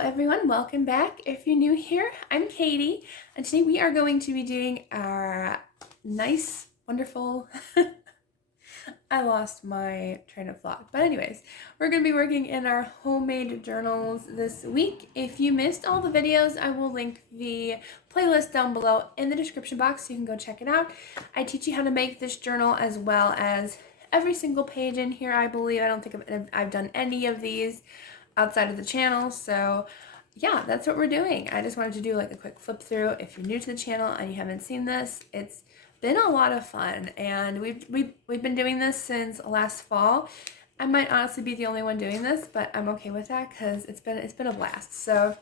everyone, welcome back. If you're new here, I'm Katie, and today we are going to be doing our nice, wonderful, I lost my train of thought. But anyways, we're going to be working in our homemade journals this week. If you missed all the videos, I will link the playlist down below in the description box so you can go check it out. I teach you how to make this journal as well as every single page in here, I believe. I don't think I've done any of these outside of the channel, so yeah, that's what we're doing. I just wanted to do like a quick flip through. If you're new to the channel and you haven't seen this, it's been a lot of fun, and we've been doing this since last fall. I might honestly be the only one doing this, but I'm okay with that because it's been a blast. So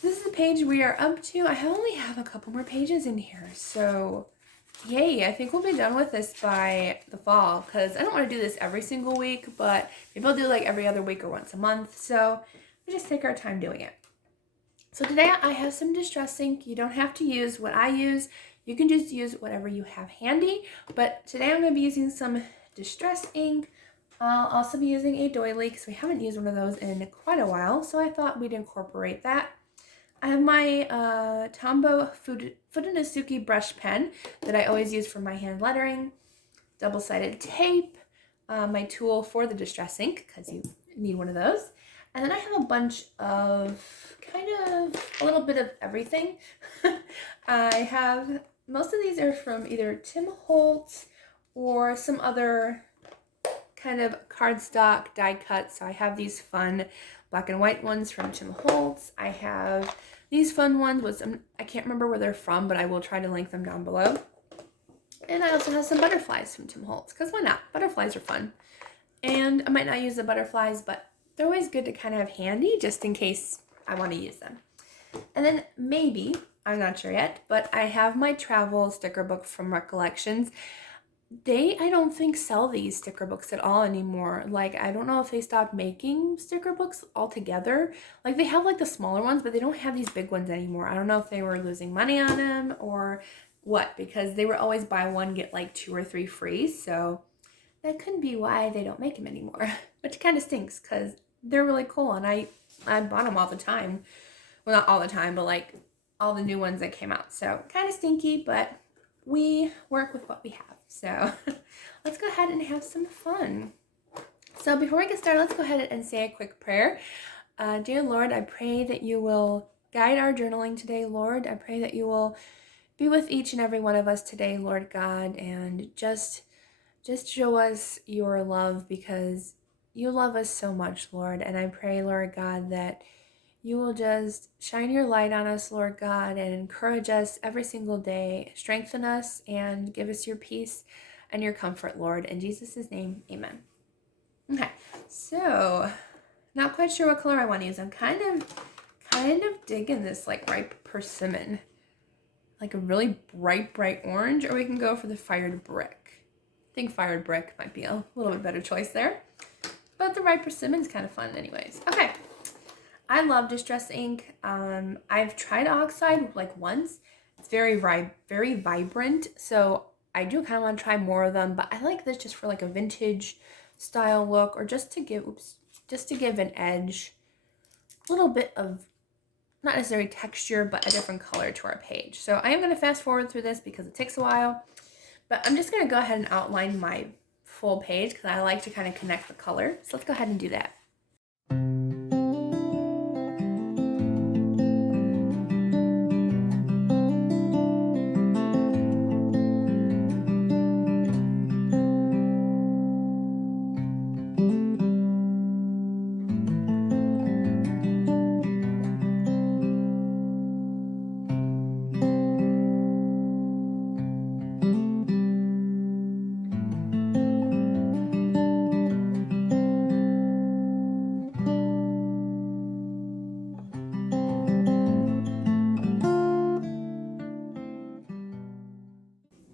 this is the page we are up to. I only have a couple more pages in here, so yay, I think we'll be done with this by the fall because I don't want to do this every single week, but maybe I'll do like every other week or once a month. So we just take our time doing it. So today I have some distress ink. You don't have to use what I use. You can just use whatever you have handy. But today I'm going to be using some distress ink. I'll also be using a doily because we haven't used one of those in quite a while. So I thought we'd incorporate that. I have my Tombow Fudenosuke brush pen that I always use for my hand lettering, double-sided tape, my tool for the distress ink, because you need one of those. And then I have a bunch of a little bit of everything. Most of these are from either Tim Holtz or some other kind of cardstock die cut. So I have these fun black and white ones from Tim Holtz. I have these fun ones with some, I can't remember where they're from, but I will try to link them down below. And I also have some butterflies from Tim Holtz, because why not? Butterflies are fun. And I might not use the butterflies, but they're always good to kind of have handy just in case I want to use them. And then maybe, I'm not sure yet, but I have my travel sticker book from Recollections. I don't think sell these sticker books at all anymore. Like, I don't know if they stopped making sticker books altogether. Like, they have like the smaller ones, but they don't have these big ones anymore. I don't know if they were losing money on them or what, because they were always buy one, get like 2 or 3 free. So that could be why they don't make them anymore, which kind of stinks because they're really cool. And I bought them all the time. Well, not all the time, but like all the new ones that came out. So kind of stinky, but we work with what we have. So let's go ahead and have some fun. So before we get started, let's go ahead and say a quick prayer. Dear Lord, I pray that you will guide our journaling today, Lord. I pray that you will be with each and every one of us today, Lord God, and just show us your love because you love us so much, Lord. And I pray, Lord God, that you will just shine your light on us, Lord God, and encourage us every single day. Strengthen us and give us your peace and your comfort, Lord. In Jesus' name, amen. Okay, so not quite sure what color I want to use. I'm kind of digging this like ripe persimmon. Like a really bright orange, or we can go for the fired brick. I think fired brick might be a little bit better choice there. But the ripe persimmon's kind of fun anyways. Okay. I love distress ink. I've tried oxide like once. It's very vibrant, so I do kind of want to try more of them, but I like this just for like a vintage style look, or just to give an edge, a little bit of not necessarily texture, but a different color to our page. So I am going to fast forward through this because it takes a while, but I'm just going to go ahead and outline my full page because I like to kind of connect the color. So let's go ahead and do that.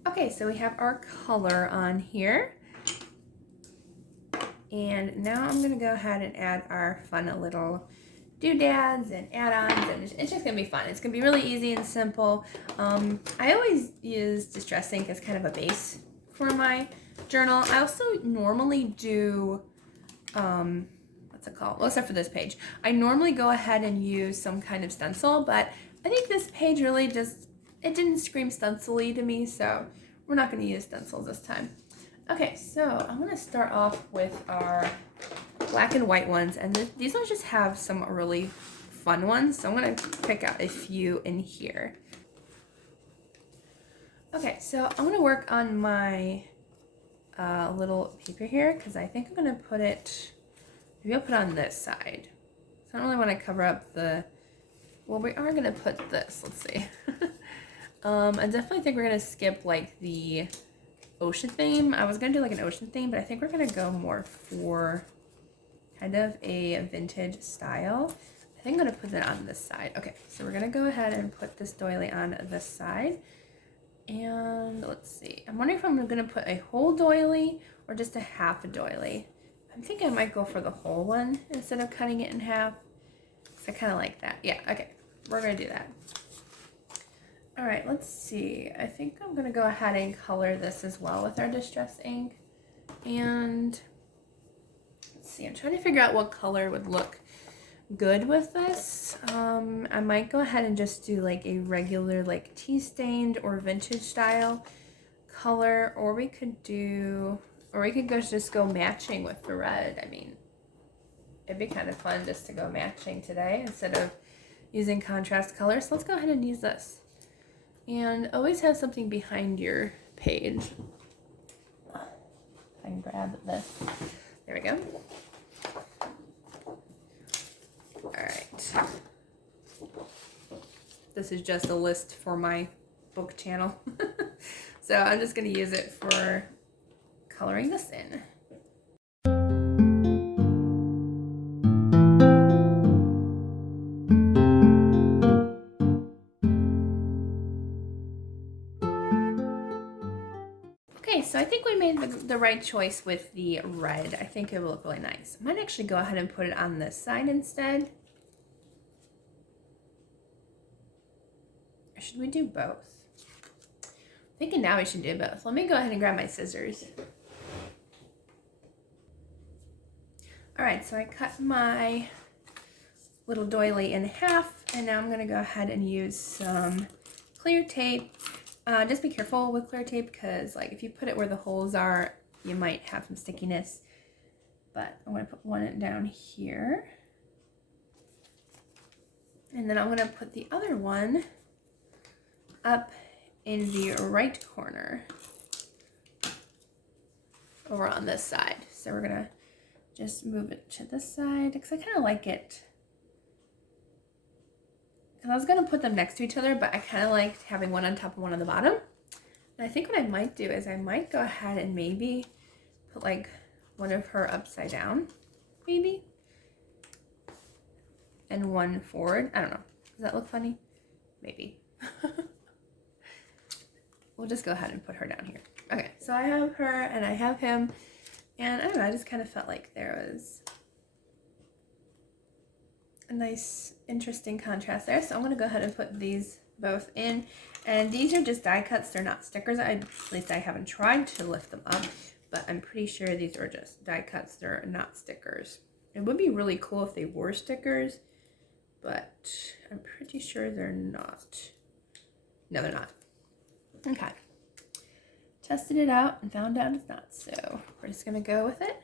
Okay, so we have our color on here. And now I'm going to go ahead and add our fun little doodads and add-ons, and it's just going to be fun. It's going to be really easy and simple. I always use distress ink as kind of a base for my journal. I also normally do, let's what's it called? Well, except for this page. I normally go ahead and use some kind of stencil, but I think this page really just, it didn't scream stencil-y to me, so we're not going to use stencils this time. Okay, so I'm going to start off with our black and white ones, and these ones just have some really fun ones, so I'm going to pick out a few in here. Okay, so I'm going to work on my little paper here, because I think I'm going to put it, maybe I'll put it on this side. So I don't really want to cover up the, well, we are going to put this, let's see. I definitely think we're going to skip like the ocean theme. I was going to do like an ocean theme, but I think we're going to go more for kind of a vintage style. I think I'm going to put it on this side. Okay, so we're going to go ahead and put this doily on this side. And let's see. I'm wondering if I'm going to put a whole doily or just a half a doily. I'm thinking I might go for the whole one instead of cutting it in half. Because I kind of like that. Yeah, okay. We're going to do that. All right, let's see. I think I'm going to go ahead and color this as well with our distress ink. And let's see. I'm trying to figure out what color would look good with this. I might go ahead and just do like a regular like tea stained or vintage style color, or we could just go matching with the red. I mean, it'd be kind of fun just to go matching today instead of using contrast colors. So let's go ahead and use this. And always have something behind your page. I can grab this. There we go. All right. This is just a list for my book channel. So I'm just going to use it for coloring this in. Okay, so I think we made the right choice with the red. I think it will look really nice. I might actually go ahead and put it on this side instead. Or should we do both? I'm thinking now we should do both. Let me go ahead and grab my scissors. All right, so I cut my little doily in half, and now I'm gonna go ahead and use some clear tape. Just be careful with clear tape because like if you put it where the holes are, you might have some stickiness. But I'm going to put one down here. And then I'm going to put the other one up in the right corner over on this side. So we're going to just move it to this side because I kind of like it. I was going to put them next to each other, but I kind of liked having one on top and one on the bottom. And I think what I might do is I might go ahead and maybe put like one of her upside down, maybe. And one forward. I don't know. Does that look funny? Maybe. We'll just go ahead and put her down here. Okay, so I have her and I have him. And I don't know, I just kind of felt like there was a nice, interesting contrast there. So I'm going to go ahead and put these both in. And these are just die cuts. They're not stickers. At least I haven't tried to lift them up. But I'm pretty sure these are just die cuts. They're not stickers. It would be really cool if they were stickers. But I'm pretty sure they're not. No, they're not. Okay. Tested it out and found out it's not. So we're just going to go with it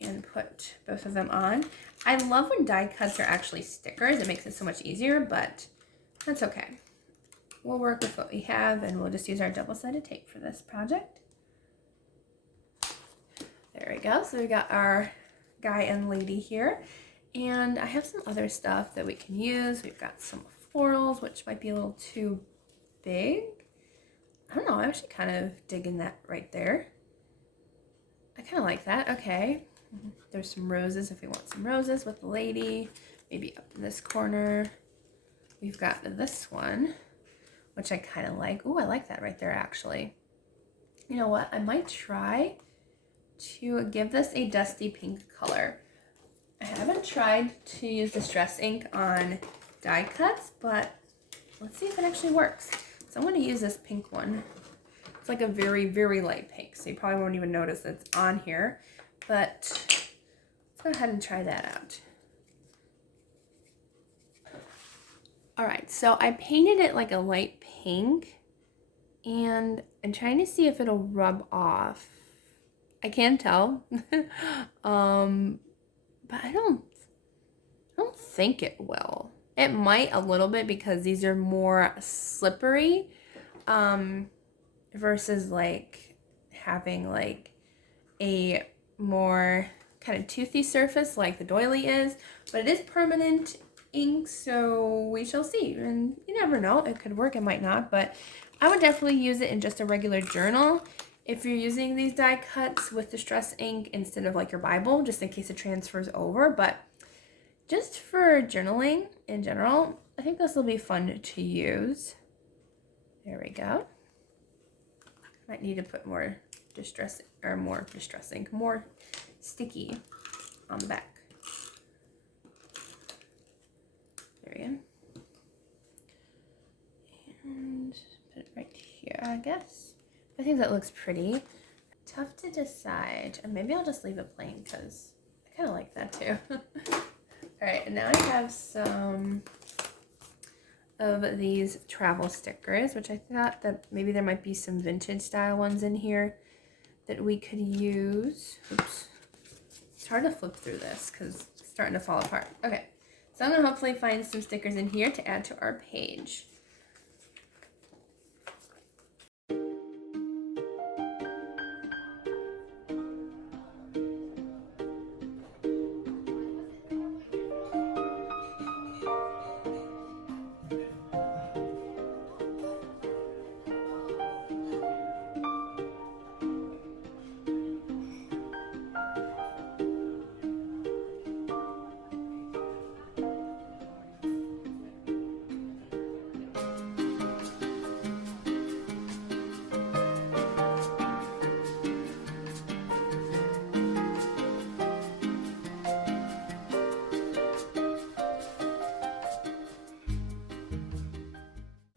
and put both of them on. I love when die cuts are actually stickers. It makes it so much easier, but that's okay. We'll work with what we have and we'll just use our double-sided tape for this project. There we go. So we got our guy and lady here. And I have some other stuff that we can use. We've got some florals, which might be a little too big. I don't know. I'm actually kind of digging that right there. I kind of like that. Okay. There's some roses if we want some roses with the lady. Maybe up in this corner. We've got this one, which I kind of like. Oh, I like that right there, actually. You know what? I might try to give this a dusty pink color. I haven't tried to use distress ink on die cuts, but let's see if it actually works. So I'm going to use this pink one. It's like a very, very light pink, so you probably won't even notice that it's on here. But let's let's go ahead and try that out. All right, so I painted it like a light pink, and I'm trying to see if it'll rub off. I can't tell, but I don't think it will. It might a little bit because these are more slippery, versus like having like a more kind of toothy surface like the doily is, but it is permanent ink, so we shall see. And you never know, it could work, it might not, but I would definitely use it in just a regular journal if you're using these die cuts with distress ink instead of like your Bible, just in case it transfers over. But just for journaling in general, I think this will be fun to use. There we go. Might need to put more more sticky on the back. There we go. And put it right here, I guess. I think that looks pretty. Tough to decide. And maybe I'll just leave it plain because I kind of like that too. All right, and now I have some of these travel stickers, which I thought that maybe there might be some vintage style ones in here that we could use. Oops. It's hard to flip through this because it's starting to fall apart. Okay, so I'm going to hopefully find some stickers in here to add to our page.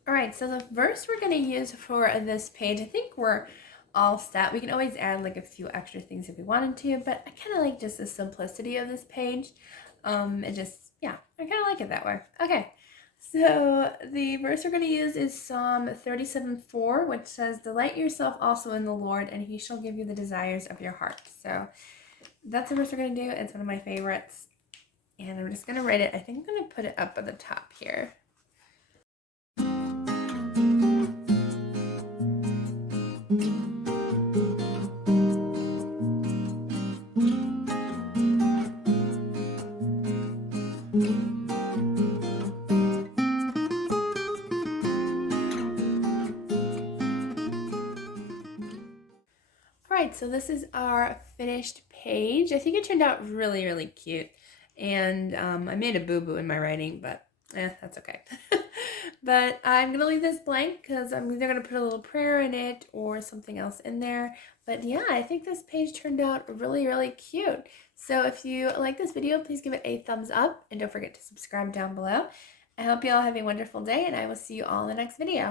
Alright, so the verse we're going to use for this page, I think we're all set. We can always add like a few extra things if we wanted to, but I kind of like just the simplicity of this page. It just, yeah, I kind of like it that way. Okay, so the verse we're going to use is Psalm 37:4, which says, "Delight yourself also in the Lord, and he shall give you the desires of your heart." So that's the verse we're going to do. It's one of my favorites, and I'm just going to write it. I think I'm going to put it up at the top here. Alright, so this is our finished page. I think it turned out really, really cute. And I made a boo-boo in my writing, but that's okay. But I'm going to leave this blank because I'm either going to put a little prayer in it or something else in there. But yeah, I think this page turned out really, really cute. So if you like this video, please give it a thumbs up and don't forget to subscribe down below. I hope you all have a wonderful day, and I will see you all in the next video.